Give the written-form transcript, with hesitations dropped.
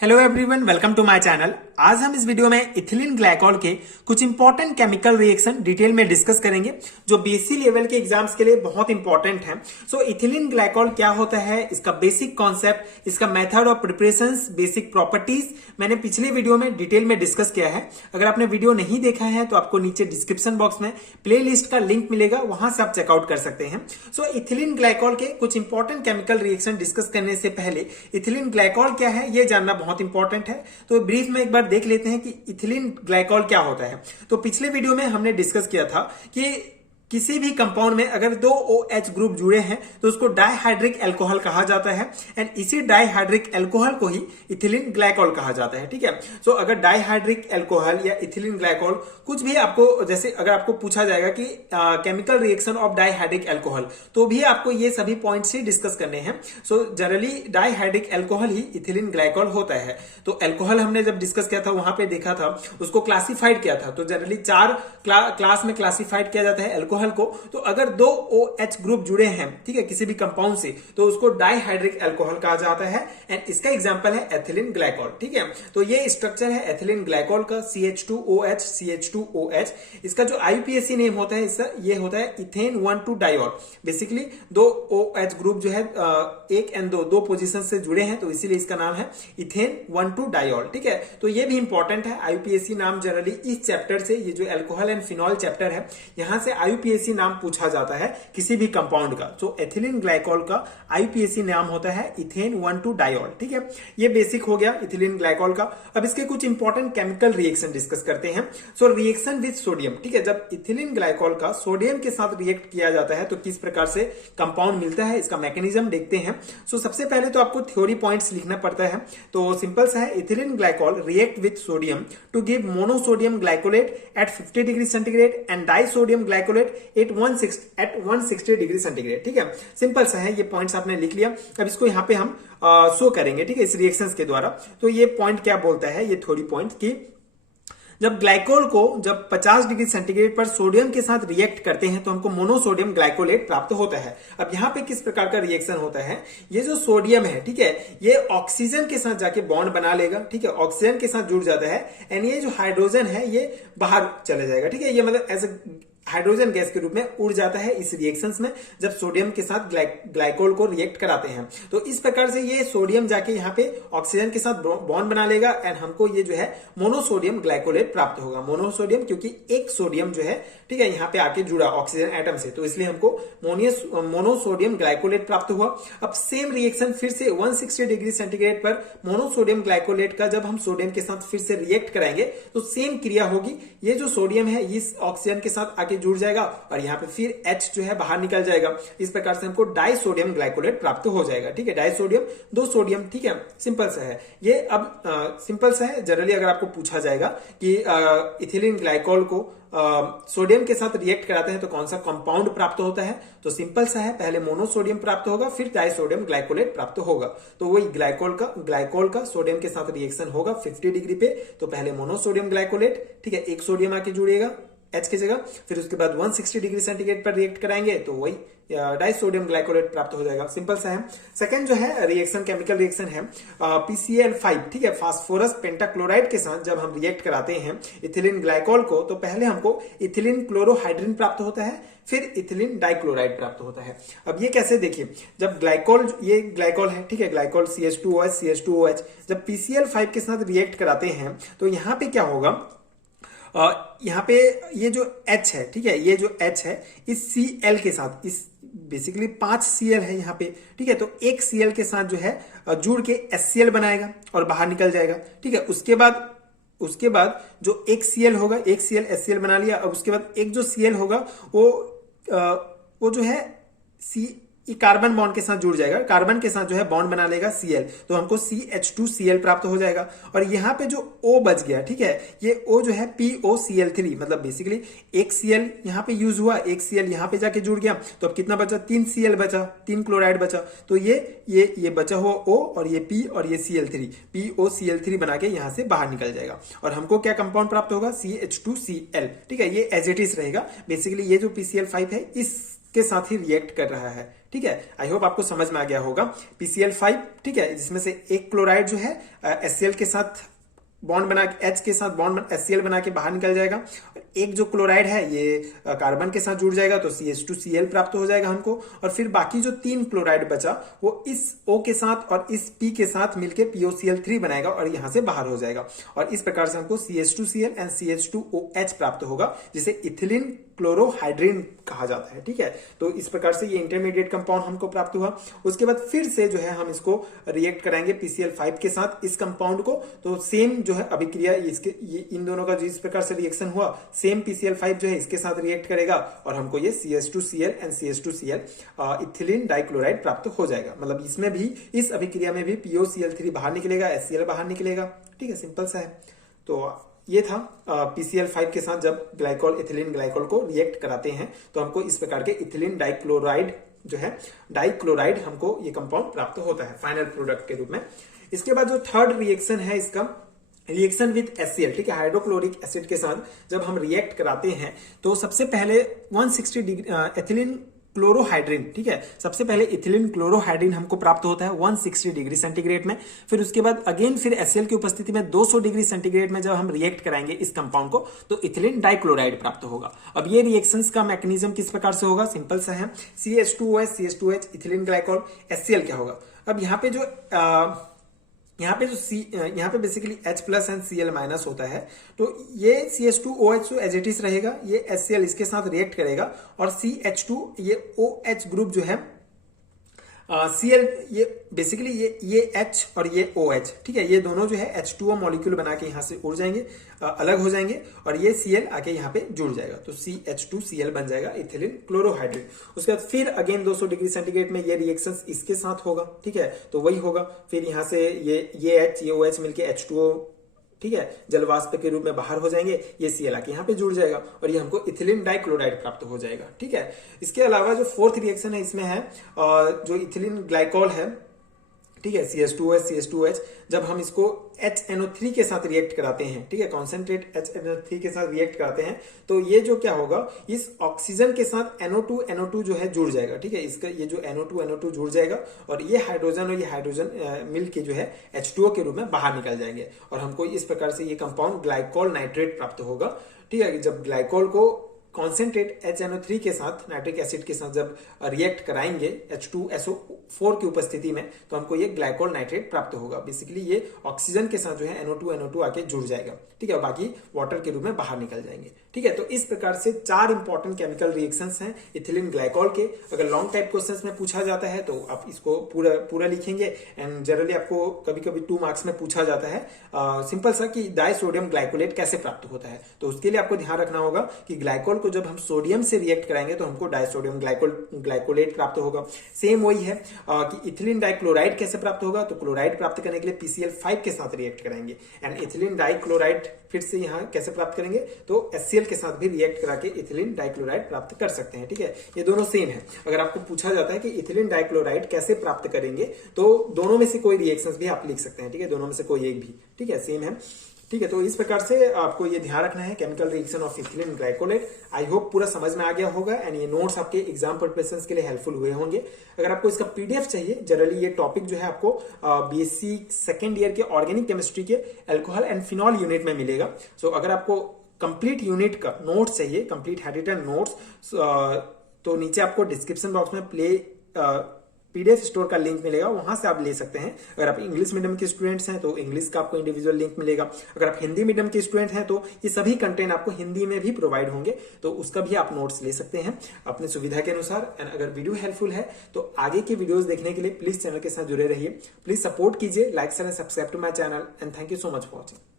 Hello everyone, welcome to my channel. आज हम इस वीडियो में इथिलीन ग्लाइकॉल के कुछ इंपॉर्टेंट केमिकल रिएक्शन डिटेल में डिस्कस करेंगे जो बीएससी लेवल के एग्जाम्स के लिए बहुत इंपॉर्टेंट है। सो इथिलीन ग्लाइकॉल क्या होता है, इसका बेसिक कॉन्सेप्ट, इसका method of preparations, basic properties मैंने पिछले वीडियो में डिटेल में डिस्कस किया है। अगर आपने वीडियो नहीं देखा है तो आपको नीचे डिस्क्रिप्शन बॉक्स में प्ले लिस्ट का लिंक मिलेगा, वहां से आप चेकआउट कर सकते हैं। सो इथिलीन ग्लाइकॉल के कुछ इंपॉर्टेंट केमिकल रिएक्शन डिस्कस करने से पहले इथिलीन ग्लाइकॉल क्या है ये जानना बहुत इंपॉर्टेंट है। तो ब्रीफ में एक बार देख लेते हैं कि इथिलीन ग्लाइकॉल क्या होता है। तो पिछले वीडियो में हमने डिस्कस किया था कि किसी भी कंपाउंड में अगर दो OH ग्रुप जुड़े हैं तो उसको डाइहाइड्रिक अल्कोहल कहा जाता है एंड इसी डाइहाइड्रिक अल्कोहल को ही इथिलीन ग्लाइकॉल कहा जाता है। ठीक है, सो अगर डाइहाइड्रिक अल्कोहल या इथिलीन ग्लाइकॉल कुछ भी आपको, जैसे अगर आपको पूछा जाएगा कि chemical reaction of dihydric alcohol, तो भी आपको ये सभी पॉइंट्स ही डिस्कस करने हैं। सो जनरली डाइहाइड्रिक अल्कोहल ही इथिलीन ग्लाइकॉल होता है। तो अल्कोहल हमने जब डिस्कस किया था वहां पे देखा था, उसको क्लासिफाइड किया था। तो जनरली 4 क्लास में क्लासिफाइड किया जाता है अल्कोहल को। तो अगर दो OH ग्रुप जुड़े हैं, ठीक है, किसी भी कंपाउंड से, तो उसको डाइहाइड्रिक अल्कोहल कहा जाता है एंड इसका एग्जांपल है एथिलीन ग्लाइकॉल। ठीक है, तो ये स्ट्रक्चर है एथिलीन ग्लाइकॉल का, CH2OH CH2OH। इसका जो IUPAC नेम होता है इसका, ये होता है इथेन 1,2 डायोल। बेसिकली दो OH ग्रुप जो है 1 एंड 2 पोजीशन से जुड़े हैं, तो इसीलिए इसका नाम है इथेन 1,2 डायोल। ठीक है, तो ये भी इंपॉर्टेंट है। IUPAC नाम जनरली इस चैप्टर से, ये जो अल्कोहल एंड फिनॉल चैप्टर है, यहां से IUPAC नाम पूछा जाता है किसी भी कंपाउंड का। तो एथिलीन ग्लाइकॉल का IUPAC नाम होता है इथेन 1,2 डायोल। ठीक है, ये बेसिक हो गया इथिलीन ग्लाइकॉल का। अब इसके कुछ इंपॉर्टेंट केमिकल रिएक्शन डिस्कस करते हैं। सो रिएक्शन विद सोडियम, ठीक है, जब इथिलीन ग्लाइकॉल का सोडियम के साथ रिएक्ट किया जाता है तो किस प्रकार से कंपाउंड मिलता है, इसका मैकेनिज्म देखते हैं। सो सबसे पहले तो आपको थ्योरी पॉइंट्स लिखना पड़ता है। तो सिंपल सा है, ethylene glycol react with sodium to give monosodium glycolate at 50 degree centigrade and disodium glycolate at 160 degree centigrade. ठीक है, सिंपल सा है, ये पॉइंट्स आपने लिख लिया। अब इसको यहाँ पे हम शो करेंगे, ठीक है, इस रिएक्शंस के द्वारा। तो ये पॉइंट क्या बोलता है, ये थ्योरी पॉइंट की जब ग्लाइकोल को जब 50 डिग्री सेंटीग्रेड पर सोडियम के साथ रिएक्ट करते हैं तो हमको मोनोसोडियम ग्लाइकोलेट प्राप्त होता है। अब यहाँ पे किस प्रकार का रिएक्शन होता है, ये जो सोडियम है, ठीक है, ये ऑक्सीजन के साथ जाके बॉन्ड बना लेगा। ठीक है, ऑक्सीजन के साथ जुड़ जाता है एंड ये जो हाइड्रोजन है ये बाहर चले जाएगा। ठीक है, ये मतलब एज ए हाइड्रोजन गैस के रूप में उड़ जाता है इस रिएक्शंस में जब सोडियम के साथ ग्लाइकोल को रिएक्ट कराते हैं। तो इस प्रकार से ये सोडियम जाके यहाँ पे ऑक्सीजन के साथ बॉन्ड बना लेगा एंड हमको ये जो है मोनोसोडियम ग्लाइकोलेट प्राप्त होगा। मोनोसोडियम क्योंकि एक सोडियम जो है, ठीक है, यहाँ पे आके जुड़ा ऑक्सीजन एटम से, तो इसलिए हमको मोनोसोडियम ग्लाइकोलेट प्राप्त हुआ। अब सेम रिएक्शन फिर से 160 डिग्री सेंटीग्रेड पर मोनोसोडियम ग्लाइकोलेट का जब हम सोडियम के साथ फिर से रिएक्ट कराएंगे तो सेम क्रिया होगी। ये जो सोडियम है इस ऑक्सीजन के साथ आके जुड़ जाएगा और यहाँ पे फिर H जो है बाहर निकल जाएगा। इस प्रकार से हमको डाइसोडियम ग्लाइकोलेट प्राप्त हो जाएगा। ठीक है, डाइसोडियम 2 सोडियम। ठीक है, सिंपल सा है ये। अब सिंपल सा है, जनरली अगर आपको पूछा जाएगा कि इथिलीन ग्लाइकॉल को सोडियम के साथ रिएक्ट कराते हैं तो कौन सा कंपाउंड प्राप्त होता है, तो सिंपल सा है, पहले मोनोसोडियम प्राप्त होगा फिर डाइसोडियम ग्लाइकोलेट प्राप्त होगा। तो वही ग्लाइकोल का सोडियम के साथ रिएक्शन होगा 50 डिग्री पे, तो पहले मोनोसोडियम ग्लाइकोलेट, ठीक है, एक सोडियम आके जुड़ेगा H की जगह, फिर उसके बाद 160 डिग्री सेंटीग्रेड पर रिएक्ट कराएंगे तो वही डाइसोडियम ग्लाइकोलेट प्राप्त हो जाएगा। सिंपल सा है। सेकंड जो है रिएक्शन, केमिकल रिएक्शन है PCl5, ठीक है, फास्फोरस पेंटाक्लोराइड के साथ जब हम रिएक्ट कराते हैं इथिलीन ग्लाइकॉल को तो पहले हमको इथिलीन क्लोरोहाइड्रिन प्राप्त होता है, फिर इथिलीन डाइक्लोराइड प्राप्त होता है। अब ये कैसे, देखिए, जब ग्लाइकॉल, ये ग्लाइकॉल है, ठीक है, ग्लाइकॉल CH2OH जब PCl5 के साथ रिएक्ट कराते हैं तो यहाँ पे क्या होगा, यहाँ पे ये जो H है, ठीक है, ये जो H है इस Cl के साथ, इस बेसिकली 5 Cl है यहाँ पे, ठीक है, तो एक Cl के साथ जो है जुड़ के HCl बनाएगा और बाहर निकल जाएगा। ठीक है, उसके बाद जो एक Cl होगा, एक Cl HCl बना लिया। अब उसके बाद एक जो Cl होगा वो जो है कार्बन बॉन्ड के साथ जुड़ जाएगा, कार्बन के साथ जो है बॉन्ड बना लेगा Cl, तो हमको CH2Cl प्राप्त हो जाएगा। और यहाँ पे जो O बच गया, ठीक है, ये O जो है POCl3, मतलब बेसिकली एक Cl यहाँ पे यूज हुआ, एक Cl यहाँ पे जाके जुड़ गया, तो अब कितना बचा, 3 Cl बचा, 3 क्लोराइड बचा। तो ये बचा हुआ O और ये P और ये Cl3, POCl3 बना के यहाँ से बाहर निकल जाएगा और हमको क्या कंपाउंड प्राप्त होगा, CH2Cl। ठीक है, ये एज इट इज रहेगा। बेसिकली ये जो PCl5 है इस के साथ ही रिएक्ट कर रहा है। ठीक है, आई होप आपको समझ में आ गया होगा। PCl5, ठीक है, जिसमें से एक क्लोराइड जो है HCl के साथ बॉन्ड बना के, H के साथ बॉन्ड HCl बना के बाहर निकल जाएगा, और एक जो क्लोराइड है ये कार्बन के साथ जुड़ जाएगा तो CH2Cl प्राप्त हो जाएगा हमको, और फिर बाकी जो 3 क्लोराइड बचा वो इस O के साथ और इस P के साथ मिलके POCl3 बनाएगा और यहां से बाहर हो जाएगा, और इस प्रकार से हमको CH2Cl एंड CH2OH प्राप्त होगा, जिसे इथिलीन क्लोरोहाइड्रिन कहा जाता है। ठीक है, तो इस प्रकार से ये इंटरमीडिएट कंपाउंड हमको प्राप्त हुआ। उसके बाद फिर से जो है हम इसको रिएक्ट कराएंगे PCl5 के साथ इस कंपाउंड को, तो सेम जो है अभिक्रिया इसके ये इन दोनों का जिस प्रकार से रिएक्शन हुआ, सेम PCl5 जो है इसके साथ रिएक्ट करेगा और हमको ये CH2Cl and CH2Cl ethylene dichloride प्राप्त हो जाएगा। मतलब इसमें भी, इस अभिक्रिया में भी POCl3 बाहर निकलेगा, HCl बाहर निकलेगा। ठीक है, सिंपल सा है। तो ये था PCl5 के साथ जब ग्लाइकोल इथिलीन ग्लाइकोल को रिएक्ट कराते हैं तो हमको इस प्रकार के इथिलीन डाइक्लोराइड जो है, डाइक्लोराइड हमको ये कंपाउंड प्राप्त होता है फाइनल प्रोडक्ट के रूप में। इसके बाद जो थर्ड रिएक्शन है इसका, रिएक्शन विद HCl, ठीक है, हाइड्रोक्लोरिक एसिड के साथ जब हम रिएक्ट कराते हैं तो सबसे पहले 160 डिग्री एथिलीन क्लोरोहाइड्रिन, ठीक है, सबसे पहले इथिलीन क्लोरोहाइड्रिन हमको प्राप्त होता है 160 डिग्री सेंटीग्रेड में। फिर उसके बाद अगेन फिर HCl की उपस्थिति में 200 डिग्री सेंटीग्रेड में जब हम रिएक्ट कराएंगे इस कंपाउंड को तो इथिलीन डाइक्लोराइड प्राप्त होगा। अब ये रिएक्शंस का मैकेनिज्म किस प्रकार से होगा, सिंपल सा है, CH2OH इथिलीन ग्लाइकोल, HCl क्या होगा। अब यहाँ पे यहाँ पे basically H plus and Cl minus होता है, तो ये CH2OH एज इट इज रहेगा, ये HCl इसके साथ रिएक्ट करेगा और CH2 ये OH ग्रुप जो है Cl ये बेसिकली ये H और ये OH, ठीक है, ये दोनों जो है H2O मॉलिक्यूल बना के यहां से उड़ जाएंगे, अलग हो जाएंगे, और ये Cl आके यहाँ पे जुड़ जाएगा तो CH2Cl बन जाएगा इथिलीन क्लोरोहाइड्रिन। उसके बाद फिर अगेन 200 डिग्री सेंटीग्रेड में ये रिएक्शंस इसके साथ होगा। ठीक है, तो वही होगा, फिर यहाँ से ये H ये OH मिलके H2O, ठीक है, जलवाष्प के रूप में बाहर हो जाएंगे, ये Cl आके यहाँ पे जुड़ जाएगा और ये हमको इथिलीन डाइक्लोराइड प्राप्त हो जाएगा। ठीक है, इसके अलावा जो फोर्थ रिएक्शन है इसमें है जो इथिलीन ग्लाइकोल है, ठीक है, CH2OH जब हम इसको HNO3 के साथ रिएक्ट कराते हैं, ठीक है, कॉन्सेंट्रेट HNO3 के साथ रिएक्ट कराते हैं तो ये जो क्या होगा, इस ऑक्सीजन के साथ NO2 जो है जुड़ जाएगा। ठीक है, इसका ये जो NO2 जुड़ जाएगा और ये हाइड्रोजन और ये हाइड्रोजन मिल के जो है H2O के रूप में बाहर निकल जाएंगे और हमको इस प्रकार से ये कंपाउंड ग्लाइकोल नाइट्रेट प्राप्त होगा। ठीक है, जब ग्लाइकोल को कॉन्सेंट्रेट HNO3 के साथ नाइट्रिक एसिड के साथ जब रिएक्ट कराएंगे H2SO4 की उपस्थिति में तो हमको ये ग्लाइकोल नाइट्रेट प्राप्त होगा। बेसिकली ये ऑक्सीजन के साथ जो है NO2 आके जुड़ जाएगा। ठीक है, बाकी वाटर के रूप में बाहर निकल जाएंगे। ठीक है, तो इस प्रकार से 4 इंपॉर्टेंट केमिकल रिएक्शंस हैं इथिलीन ग्लाइकोल के। अगर लॉन्ग टाइप क्वेश्चंस में पूछा जाता है तो आप इसको पूरा लिखेंगे एंड जनरली आपको कभी कभी 2 मार्क्स में पूछा जाता है सिंपल सा कि डाइसोडियम ग्लाइकोलेट कैसे प्राप्त होता है। तो उसके लिए आपको ध्यान रखना होगा कि ग्लाइकोल को जब हम सोडियम से रिएक्ट कराएंगे तो हमको डाइसोडियम ग्लाइकोलेट प्राप्त होगा। सेम वही है कि इथिलीन डाइक्लोराइड कैसे प्राप्त होगा, तो क्लोराइड प्राप्त करने के लिए PCl5 के साथ रिएक्ट कराएंगे एंड इथिलीन डाइक्लोराइड फिर से यहाँ कैसे प्राप्त करेंगे, तो HCl के साथ भी रिएक्ट करा के इथिलीन डाइक्लोराइड प्राप्त कर सकते हैं। ठीक है, ये दोनों सेम है। अगर आपको पूछा जाता है कि इथिलीन डाइक्लोराइड कैसे प्राप्त करेंगे तो दोनों में से कोई रिएक्शंस भी आप लिख सकते हैं। ठीक है, दोनों में से कोई एक भी, ठीक है, सेम है। ठीक है, तो इस प्रकार से आपको ये ध्यान रखना है chemical reaction of ethylene glycolate. I hope पूरा समझ में आ गया होगा एंड ये नोट्स आपके एग्जाम प्रिपरेशन के लिए हेल्पफुल हुए होंगे। अगर आपको इसका PDF चाहिए, जनरली ये टॉपिक जो है आपको BSc सेकेंड ईयर के ऑर्गेनिक केमिस्ट्री के अल्कोहल एंड फिनॉल यूनिट में मिलेगा। सो अगर आपको कंप्लीट यूनिट का नोट्स चाहिए, कंप्लीट हैंडरिटन नोट्स, तो नीचे आपको डिस्क्रिप्शन बॉक्स में PDF स्टोर का लिंक मिलेगा, वहां से आप ले सकते हैं। अगर आप इंग्लिश मीडियम के स्टूडेंट्स हैं तो इंग्लिश का आपको इंडिविजुअल लिंक मिलेगा। अगर आप हिंदी मीडियम के स्टूडेंट हैं तो ये सभी कंटेंट आपको हिंदी में भी प्रोवाइड होंगे, तो उसका भी आप नोट्स ले सकते हैं अपनी सुविधा के अनुसार। एंड अगर वीडियो हेल्पफुल है तो आगे की वीडियोस देखने के लिए प्लीज चैनल के साथ जुड़े रहिए। प्लीज सपोर्ट कीजिए, like share and subscribe to my channel and thank you so much for watching.